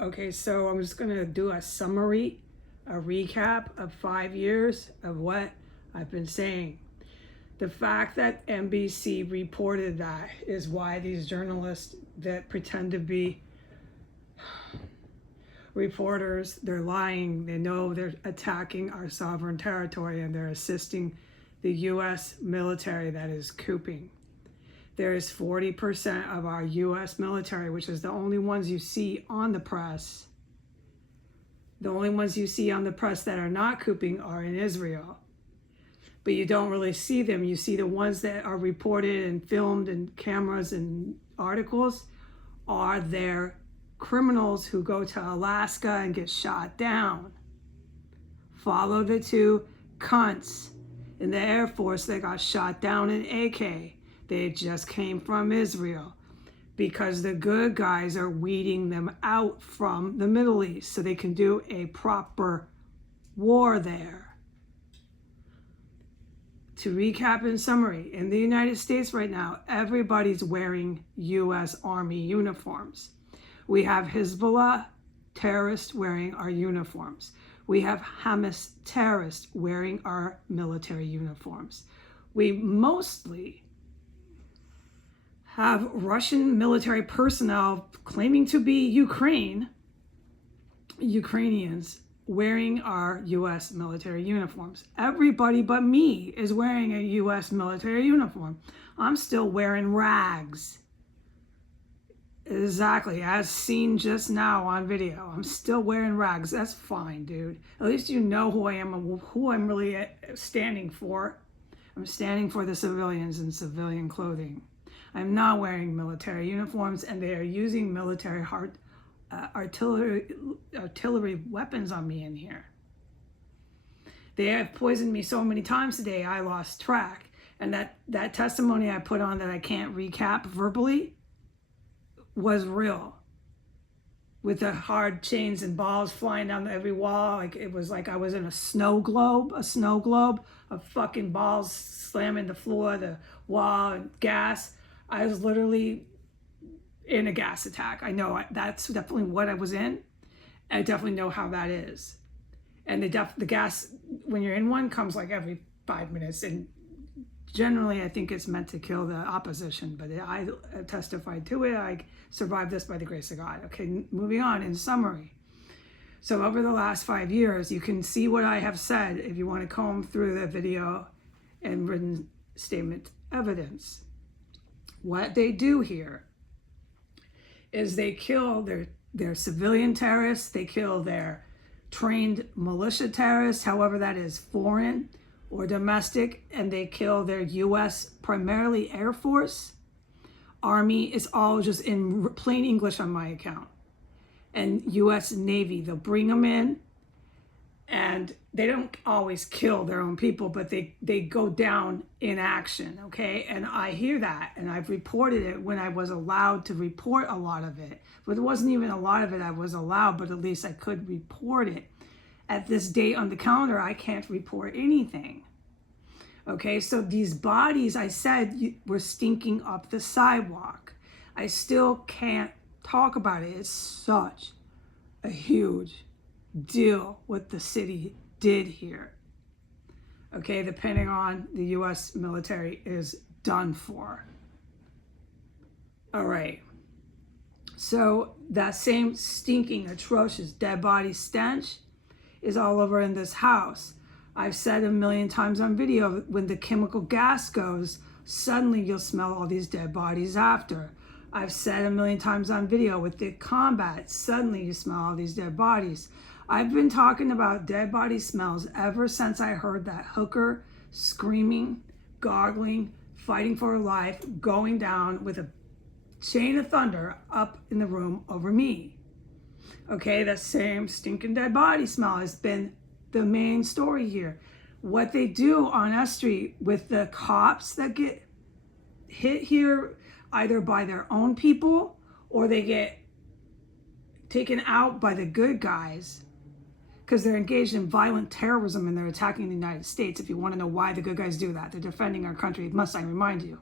Okay, so I'm just going to do a summary, a recap of 5 years of what I've been saying. The fact that NBC reported that is why these journalists that pretend to be reporters, they're lying. They know they're attacking our sovereign territory and they're assisting the U.S. military that is couping. There is 40% of our U.S. military, which is the only ones you see on the press. The only ones you see on the press that are not couping are in Israel. But you don't really see them. You see the ones that are reported and filmed in cameras and articles are their criminals who go to Alaska and get shot down. Follow the two cunts in the Air Force that got shot down in AK. They just came from Israel because the good guys are weeding them out from the Middle East so they can do a proper war there. To recap in summary, in the United States right now, everybody's wearing U.S. Army uniforms. We have Hezbollah terrorists wearing our uniforms. We have Hamas terrorists wearing our military uniforms. We mostly have Russian military personnel claiming to be Ukrainians wearing our U.S. military uniforms. Everybody but me is wearing a U.S. military uniform. I'm still wearing rags. Exactly, as seen just now on video. I'm still wearing rags. That's fine, dude. At least you know who I am and who I'm really standing for. I'm standing for the civilians in civilian clothing. I'm not wearing military uniforms, and they are using military artillery weapons on me in here. They have poisoned me so many times today, I lost track. And that testimony I put on that I can't recap verbally was real. With the hard chains and balls flying down every wall. Like it was like I was in a snow globe of fucking balls slamming the floor, the wall, and gas. I was literally in a gas attack. I know that's definitely what I was in. I definitely know how that is. And the gas, when you're in one, comes like every 5 minutes. And generally, I think it's meant to kill the opposition. But I testified to it. I survived this by the grace of God. Okay, moving on in summary. So over the last 5 years, you can see what I have said if you want to comb through the video and written statement evidence. What they do here is they kill their civilian terrorists, they kill their trained militia terrorists, however that is foreign or domestic, and they kill their U.S. primarily Air Force. Army is all just in plain English on my account. And U.S. Navy, they'll bring them in, and they don't always kill their own people, but they go down in action, okay? And I hear that, and I've reported it when I was allowed to report a lot of it. But it wasn't even a lot of it I was allowed, but at least I could report it. At this date on the calendar, I can't report anything. Okay, so these bodies, I said, were stinking up the sidewalk. I still can't talk about it. It's such a huge deal what the city did here. Okay, the Pentagon, the U.S. military is done for. All right. So that same stinking, atrocious, dead body stench is all over in this house. I've said a million times on video, when the chemical gas goes, suddenly you'll smell all these dead bodies after. I've said a million times on video, with the combat, suddenly you smell all these dead bodies. I've been talking about dead body smells ever since I heard that hooker screaming, goggling, fighting for her life, going down with a chain of thunder up in the room over me. Okay, that same stinking dead body smell has been the main story here. What they do on S Street with the cops that get hit here, either by their own people or they get taken out by the good guys because they're engaged in violent terrorism and they're attacking the United States. If you want to know why the good guys do that, they're defending our country, must I remind you.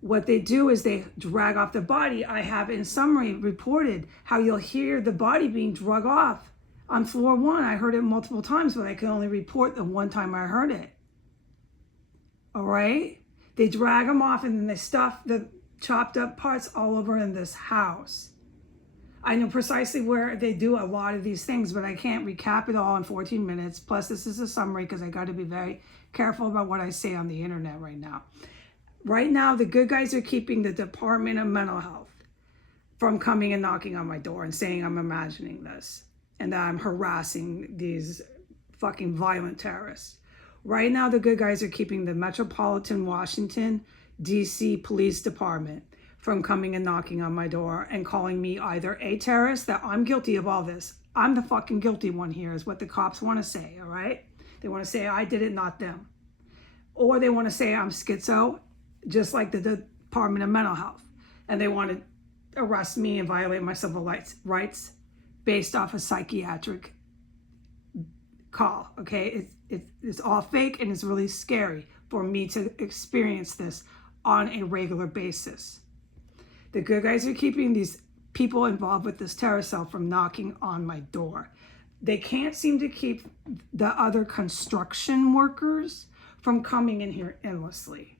what they do is they drag off the body. I have in summary reported how you'll hear the body being drug off on floor 1. I heard it multiple times, but I can only report the one time I heard it. All right? They drag them off and then they stuff the chopped up parts all over in this house. I know precisely where they do a lot of these things, but I can't recap it all in 14 minutes. Plus, this is a summary because I got to be very careful about what I say on the internet right now. Right now, the good guys are keeping the Department of Mental Health from coming and knocking on my door and saying I'm imagining this and that I'm harassing these fucking violent terrorists. Right now, the good guys are keeping the Metropolitan Washington, D.C. Police Department from coming and knocking on my door and calling me either a terrorist, that I'm guilty of all this. I'm the fucking guilty one here is what the cops want to say, all right? They want to say I did it, not them. Or they want to say I'm schizo, just like the Department of Mental Health. And they want to arrest me and violate my civil rights based off a psychiatric call, okay? It's all fake and it's really scary for me to experience this on a regular basis. The good guys are keeping these people involved with this terror cell from knocking on my door. They can't seem to keep the other construction workers from coming in here endlessly,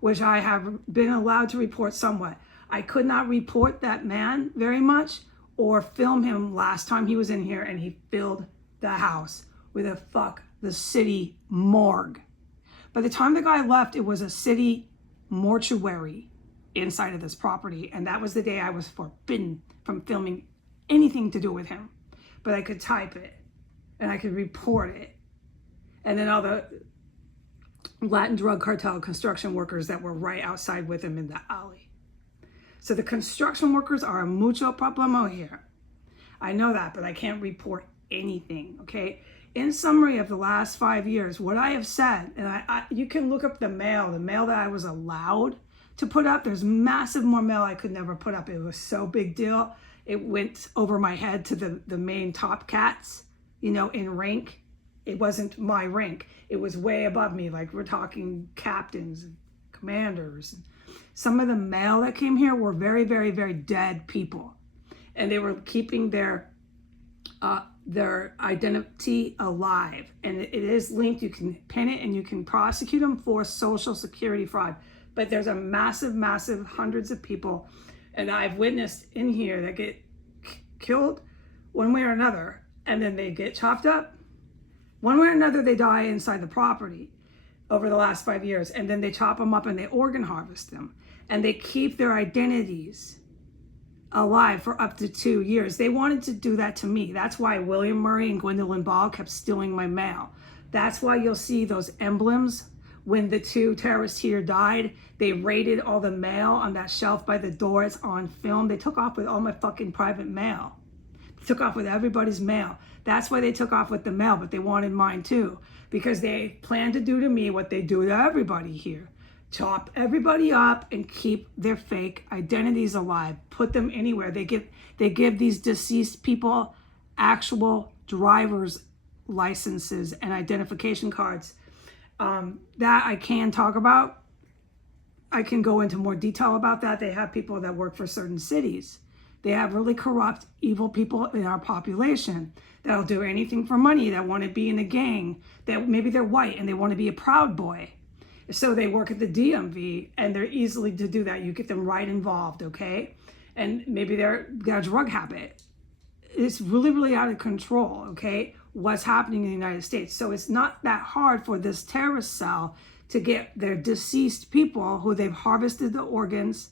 which I have been allowed to report somewhat. I could not report that man very much or film him last time he was in here and he filled the house with the city morgue. By the time the guy left, it was a city mortuary inside of this property, and that was the day I was forbidden from filming anything to do with him. But I could type it and I could report it. And then all the Latin drug cartel construction workers that were right outside with him in the alley. So the construction workers are a mucho problemo here. I know that, but I can't report anything, okay? In summary of the last 5 years, what I have said, and you can look up the mail that I was allowed to put up. There's massive more mail I could never put up. It was so big deal. It went over my head to the main top cats, in rank. It wasn't my rank. It was way above me. Like we're talking captains and commanders. Some of the mail that came here were very, very, very dead people. And they were keeping their identity alive. And it is linked. You can pin it and you can prosecute them for Social Security fraud. But there's a massive, massive hundreds of people, and I've witnessed in here that get killed one way or another, and then they get chopped up. One way or another, they die inside the property over the last 5 years, and then they chop them up and they organ harvest them, and they keep their identities alive for up to 2 years. They wanted to do that to me. That's why William Murray and Gwendolyn Ball kept stealing my mail. That's why you'll see those emblems. When the 2 terrorists here died, they raided all the mail on that shelf by the door. It's on film. They took off with all my fucking private mail. They took off with everybody's mail. That's why they took off with the mail, but they wanted mine too, because they planned to do to me what they do to everybody here. Chop everybody up and keep their fake identities alive. Put them anywhere. They give these deceased people actual driver's licenses and identification cards. That I can talk about. I can go into more detail about that. They have people that work for certain cities. They have really corrupt, evil people in our population that'll do anything for money, that want to be in a gang, that maybe they're white and they want to be a Proud Boy. So they work at the DMV and they're easily to do that. You get them right involved, okay? And maybe they're got a drug habit. It's really, really out of control, okay? What's happening in the United States. So it's not that hard for this terrorist cell to get their deceased people who they've harvested the organs,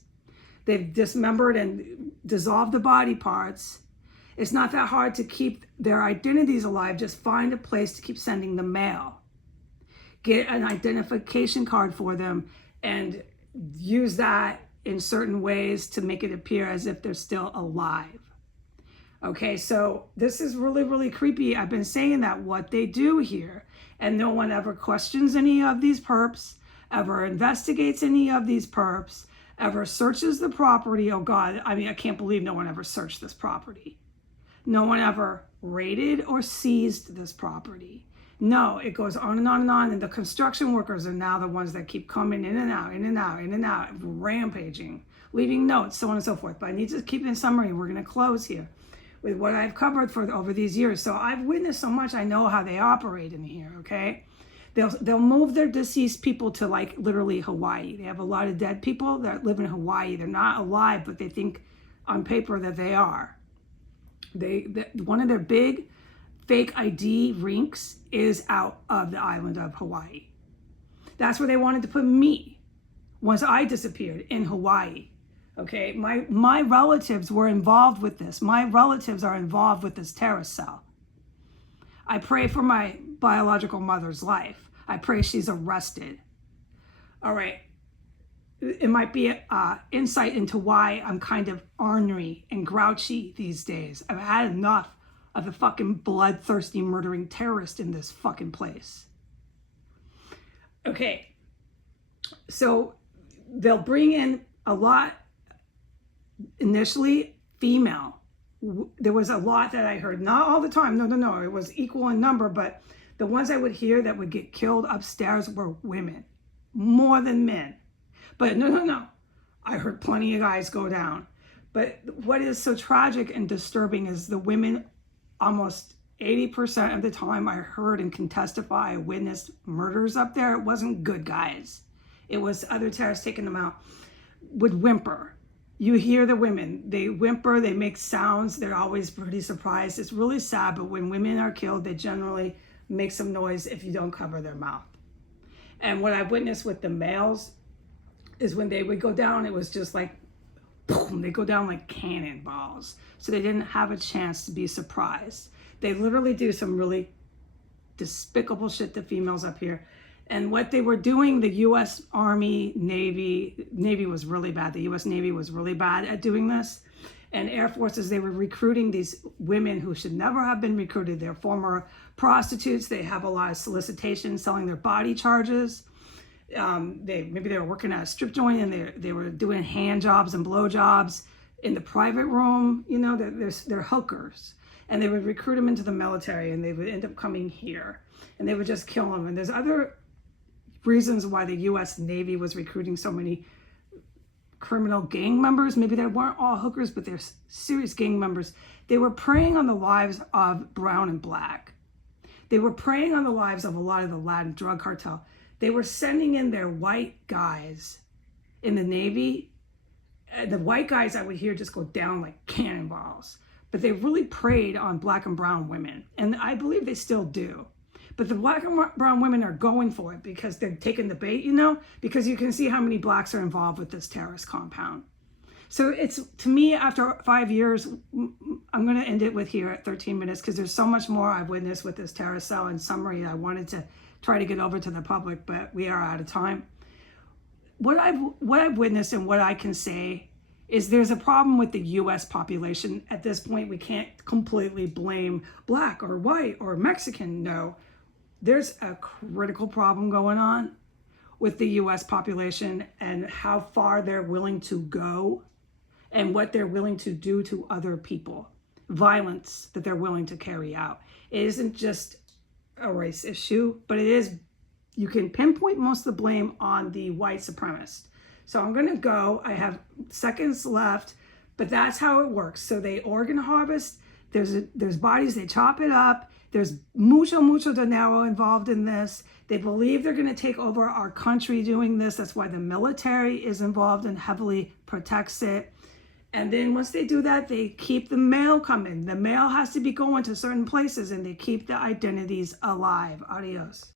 they've dismembered and dissolved the body parts. It's not that hard to keep their identities alive. Just find a place to keep sending the mail. Get an identification card for them and use that in certain ways to make it appear as if they're still alive. Okay, so this is really, really creepy. I've been saying that what they do here, and no one ever questions any of these perps, ever investigates any of these perps, ever searches the property. Oh God, I mean, I can't believe no one ever searched this property. No one ever raided or seized this property. No, it goes on and on and on. And the construction workers are now the ones that keep coming in and out, in and out, in and out, rampaging, leaving notes, so on and so forth. But I need to keep it in summary. We're going to close here with what I've covered for over these years. So I've witnessed so much. I know how they operate in here, okay? They'll move their deceased people to like literally Hawaii. They have a lot of dead people that live in Hawaii. They're not alive, but they think on paper that they are. One of their big fake ID rinks is out of the island of Hawaii. That's where they wanted to put me once I disappeared, in Hawaii. Okay, my relatives were involved with this. My relatives are involved with this terrorist cell. I pray for my biological mother's life. I pray she's arrested. All right. It might be an insight into why I'm kind of ornery and grouchy these days. I've had enough of the fucking bloodthirsty murdering terrorist in this fucking place. Okay. So they'll bring in a lot, initially female. There was a lot that I heard, not all the time. No. It was equal in number, but the ones I would hear that would get killed upstairs were women, more than men. But no. I heard plenty of guys go down. But what is so tragic and disturbing is the women, almost 80% of the time I heard and can testify, I witnessed murders up there. It wasn't good guys. It was other terrorists taking them out, would whimper. You hear the women, they whimper, they make sounds. They're always pretty surprised. It's really sad, but when women are killed, they generally make some noise if you don't cover their mouth. And what I've witnessed with the males is when they would go down, it was just like, boom, they go down like cannonballs. So they didn't have a chance to be surprised. They literally do some really despicable shit to females up here. And what they were doing, the U.S. Army, Navy was really bad. The U.S. Navy was really bad at doing this. And Air Forces, they were recruiting these women who should never have been recruited. They're former prostitutes. They have a lot of solicitation, selling their body charges. Maybe they were working at a strip joint and they were doing hand jobs and blow jobs in the private room. You know, they're hookers. And they would recruit them into the military and they would end up coming here. And they would just kill them. And there's other reasons why the U.S. Navy was recruiting so many criminal gang members. Maybe they weren't all hookers, but they're serious gang members. They were preying on the lives of brown and black. They were preying on the lives of a lot of the Latin drug cartel. They were sending in their white guys in the Navy. The white guys I would hear just go down like cannonballs. But they really preyed on black and brown women. And I believe they still do. But the black and brown women are going for it because they're taking the bait, you know, because you can see how many blacks are involved with this terrorist compound. So it's, to me, after 5 years, I'm going to end it with here at 13 minutes because there's so much more I've witnessed with this terrorist cell. In summary, I wanted to try to get over to the public, but we are out of time. What I've witnessed and what I can say is there's a problem with the U.S. population. At this point, we can't completely blame black or white or Mexican. No. There's a critical problem going on with the U.S. population and how far they're willing to go and what they're willing to do to other people, violence that they're willing to carry out. It isn't just a race issue, but it is, you can pinpoint most of the blame on the white supremacist. So I'm going to go, I have seconds left, but that's how it works. So they organ harvest, there's bodies, they chop it up. There's mucho dinero involved in this. They believe they're going to take over our country doing this. That's why the military is involved and heavily protects it. And then once they do that, they keep the mail coming. The mail has to be going to certain places and they keep the identities alive. Adios.